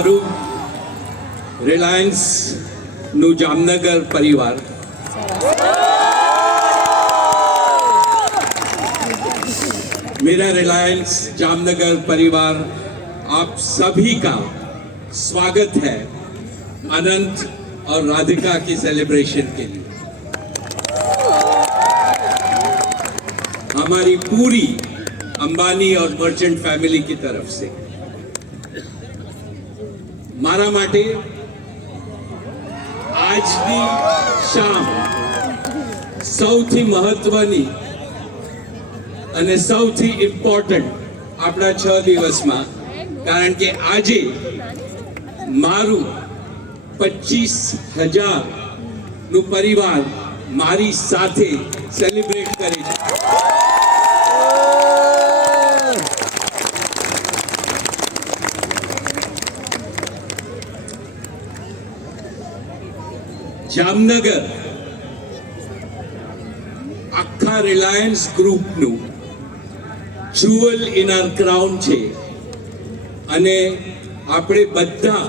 મારું રિલાયન્સનું જામનગર પરિવાર मेरा रिलायंस जामनगर परिवार आप सभी का स्वागत है अनंत और राधिका की सेलिब्रेशन के लिए। हमारी पूरी अंबानी और मर्चेंट फैमिली की तरफ से मारा माटे આજની શામ સૌથી મહત્વની અને સૌથી ઇમ્પોર્ટન્ટ આપણા 6 દિવસમાં, કારણ કે આજે મારું 25,000 નું પરિવાર મારી સાથે સેલિબ્રેટ કરે છે। જામનગર આખા રિલાયન્સ ગ્રુપનું જ્યુઅલ ઇન આર ક્રાઉન છે અને આપણે બધા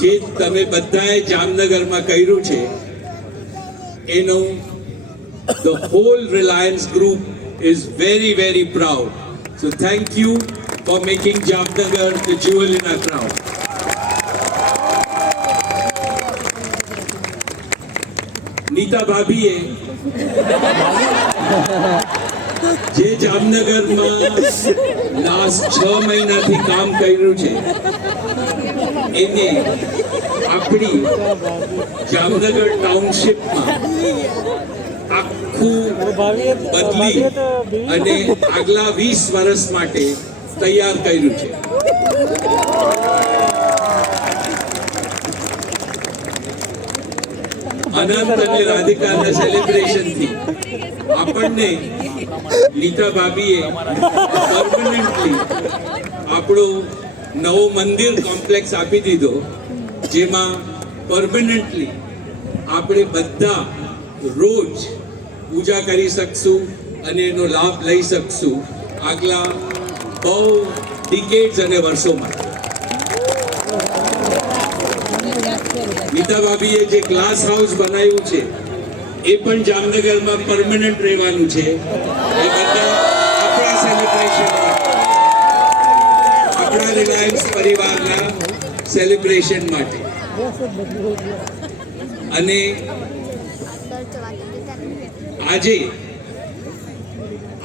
જે તમે બધાએ જામનગરમાં કર્યું છે એનો the whole Reliance group is very very proud. So thank you for making Jamnagar the jewel in our crown. Nita भाभी जे जामनगर में लास्ट 6 महीना थी काम कर्યું છે એને આપણી જામનગર ટાઉનશીપ માં આખું બદલી અને આગલા 20 વર્ષ માટે તૈયાર કર્યું છે। अनंत અને રાધિકાના સેલિબ્રેશન થી આપણને નીતા ભાભીએ પરમનન્ટલી આપણો નવો મંદિર કોમ્પ્લેક્સ આપી દીધો, જેમાં પરમનન્ટલી આપણે બધા રોજ પૂજા કરી શકશું અને એનો લાભ લઈ શકશું આગલા બહુ ડિકેડ્સ અને વર્ષોમાં। નીતા ભાભીએ જે ગ્લાસ હાઉસ બનાવ્યું છે એ પણ જામનગરમાં પરમનન્ટ રહેવાનું છે। એ બધા આપણા સેલિબ્રેશન, આપણા રિલાયન્સ પરિવારના સેલિબ્રેશન માટે। અને આજે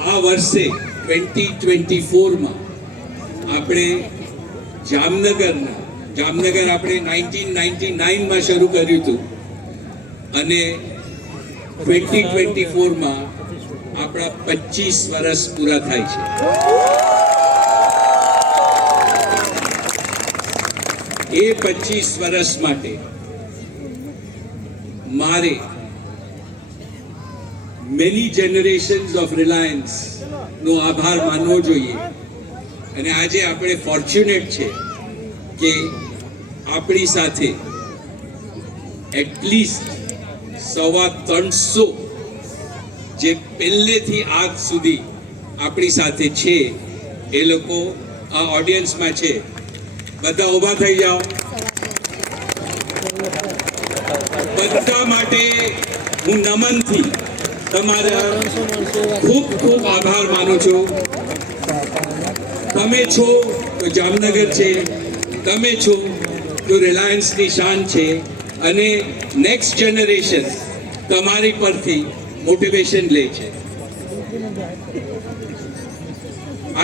આ વર્ષે 2024માં આપણે જામનગર આપણે 1999 માં શરૂ કર્યું હતું અને 2024માં આપણા 25 વર્ષ પૂરા થાય છે। એ 25 વર્ષ માટે મારે મેની જનરેશન્સ ઓફ રિલાયન્સ નો આભાર માનવો જોઈએ। અને આજે આપણે ફોર્ચ્યુનેટ છે કે આપણી સાથે એટલીસ્ટ 350 જે પહેલેથી આજ સુધી આપણી સાથે છે એ લોકો આ ઓડિયન્સમાં છે। બધા ઊભા થઈ જાઓ। બધા માટે હું નમનથી તમારા ખૂબ ખૂબ આભાર માનું છું। તમે છો તો જામનગર છે, તમે છો તો રિલાયન્સની શાન છે અને નેક્સ્ટ જનરેશન તમારી પરથી મોટિવેશન લે છે।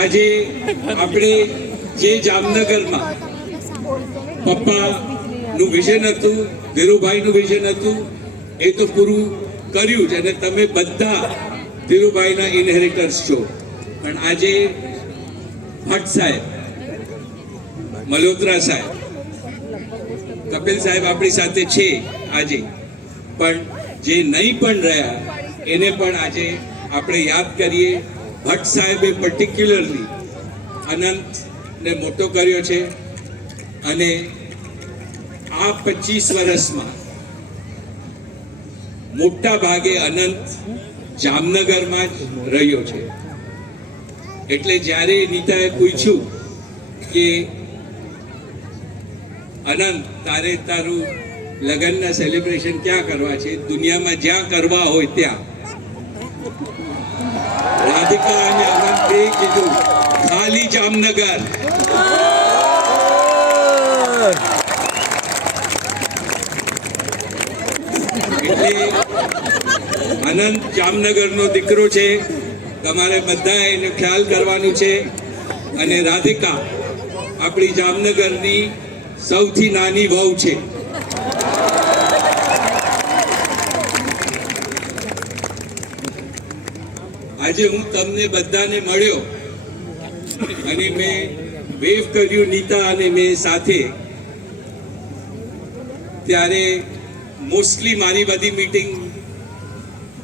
આજે આપણે જે જામનગરમાં પપ્પાનું વિઝન હતું, ધીરુભાઈનું વિઝન હતું, એ તો પૂરું કર્યું જ અને તમે બધા ધીરુભાઈના ઇનહેરિટર્સ છો। પણ આજે ભટ્ટ સાહેબ, મલ્હોત્રા સાહેબ, કપિલ સાહેબ આપણી સાથે છે આજે, પણ જે નહીં પણ રહ્યા એને પણ આજે આપણે યાદ કરીએ। ભટ્ટ સાહેબે પર્ટિક્યુલરલી અનંતને મોટો કર્યો છે અને આ 25 વર્ષમાં મોટા ભાગે અનંત જામનગરમાં જ રહ્યો છે। એટલે જ્યારે નીતાએ પૂછ્યું કે અનંત, તારે તારું લગ્નના સેલિબ્રેશન ક્યાં કરવા છે? દુનિયામાં જ્યાં કરવા હોય ત્યાં. રાધિકા અને અનંતે કીધું ખાલી જામનગર. એટલે અનંત જામનગરનો દીકરો છે, તમારે બધા એનો ખ્યાલ કરવાનું છે. અને રાધિકા આપણી જામનગરની સૌથી નાની વહુ છે. આજે હું તમને બધાને મળ્યો અને મેં વેવ કર્યું નીતા અને મેં સાથે, ત્યારે મોસ્ટલી મારી બધી મીટિંગ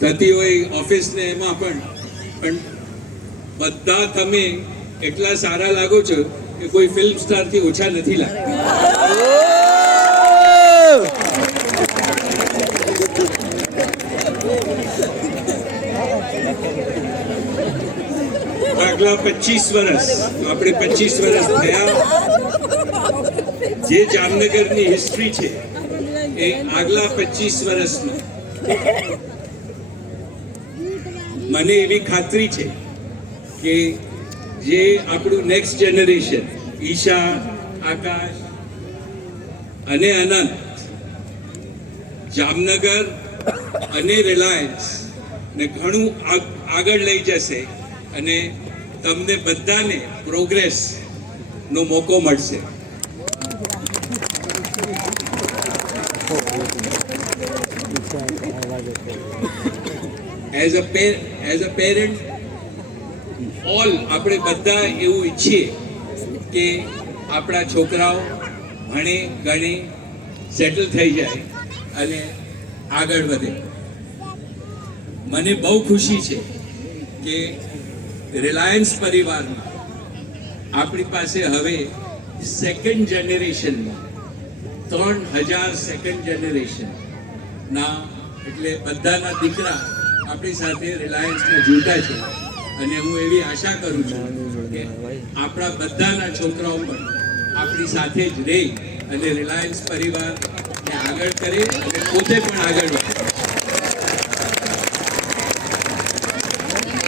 થતી હોય ઓફિસને એમાં પણ બધા તમે એટલા સારા લાગો છો કે કોઈ ફિલ્મ સ્ટારથી ઓછા નથી લાગતા. આગલા 25 વર્ષ, આપણે 25 વર્ષ થયા, જે જામનગરની હિસ્ટ્રી છે એ આગલા 25 વર્ષમાં મને એવી ખાતરી છે કે જે આપણું નેક્સ્ટ જનરેશન, ઈશા, આકાશ અને અનંત, જામનગર અને રિલાયન્સ ને ઘણું આગળ લઈ જશે અને તમને બધાને પ્રોગ્રેસનો મોકો મળશે. એઝ અ પેરેન્ટ ઓલ આપણે બધા એવું ઈચ્છીએ કે આપણા છોકરાઓ ભણે ગણે સેટલ થઈ જાય અને આગળ વધે. મને બહુ ખુશી છે કે રિલાયન્સ પરિવારમાં આપણી પાસે હવે સેકન્ડ જનરેશનમાં 3000 સેકન્ડ જનરેશનના, એટલે બધાના દીકરા આપણી સાથે રિલાયન્સના જોડા છે. અને હું એવી આશા કરું છું કે આપણા બધાના છોકરાઓ પણ આપણી સાથે જ રહી અને રિલાયન્સ પરિવારને આગળ કરે અને પોતે પણ આગળ વધે.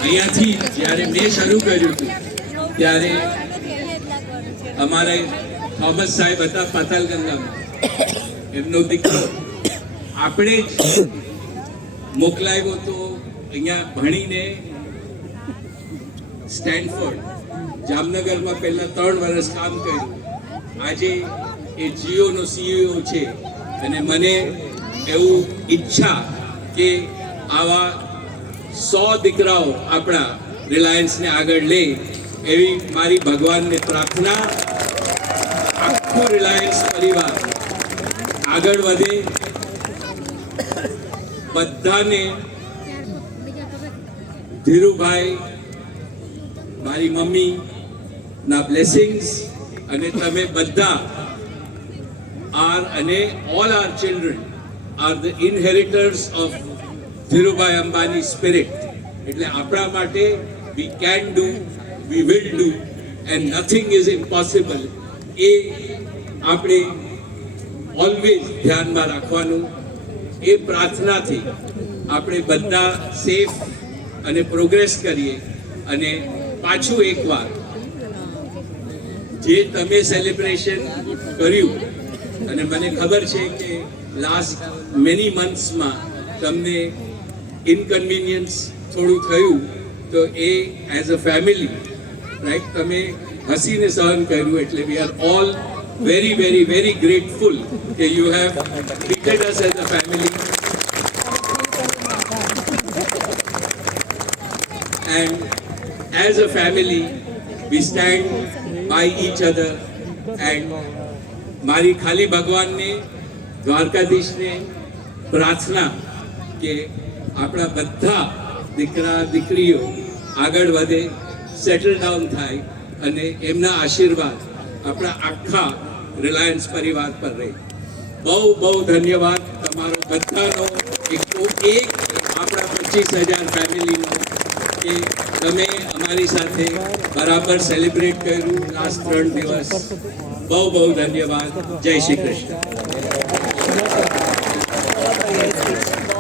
અહીંયાથી જ્યારે મેં શરૂ કર્યું હતું ત્યારે અમારે થોમસ સાહેબ હતા પાતાલગંગામાં, એમનો દીકરો આપણે જ મોકલાવ્યો તો અહીંયા ભણીને સ્ટેનફોર્ડ, જામનગરમાં પહેલા 3 વર્ષ કામ કર્યું. આજે એ જીઓનો CEO છે અને મને એવું ઈચ્છા કે આવા 100 દીકરાઓ આપણા રિલાયન્સને આગળ લે, એવી મારી ભગવાનને પ્રાર્થના. આખું રિલાયન્સ પરિવાર આગળ વધે, બધાને ધીરુભાઈ, મારી મમ્મી ના બ્લેસિંગ્સ, અને તમે બધા અને all our children are the inheritors of Dhirubhai Ambani spirit. એટલે આપણા માટે we can do, we will do and nothing is impossible. એ આપણે ઓલવેઝ ધ્યાનમાં રાખવાનું. એ પ્રાર્થનાથી આપણે બધા સેફ અને પ્રોગ્રેસ કરીએ. અને પાછું એકવાર જે તમે સેલિબ્રેશન કર્યું, અને મને ખબર છે કે લાસ્ટ મેની મંથ્સમાં તમને ઇનકન્વીનિયન્સ થોડું થયું, તો એ એઝ અ ફેમિલી રાઈટ તમે હસીને સહન કર્યું. એટલે we are all very, very, very grateful that you have treated us as a family. And as a family, we stand by each other. And મારી ખાલી ભગવાનને, દ્વારકાધીશને પ્રાર્થના કે આપણા બધા દીકરા દીકરીઓ આગળ વધે, સેટલ ડાઉન થાય અને એમના આશીર્વાદ આપણા આખા રિલાયન્સ પરિવાર પર રહે. બહુ બહુ ધન્યવાદ તમારો બધાનો, એક આપણા 25,000 ફેમિલીનો કે તમે અમારી સાથે બરાબર સેલિબ્રેટ કર્યું લાસ્ટ 3 દિવસ. બહુ બહુ ધન્યવાદ. જય શ્રી કૃષ્ણ.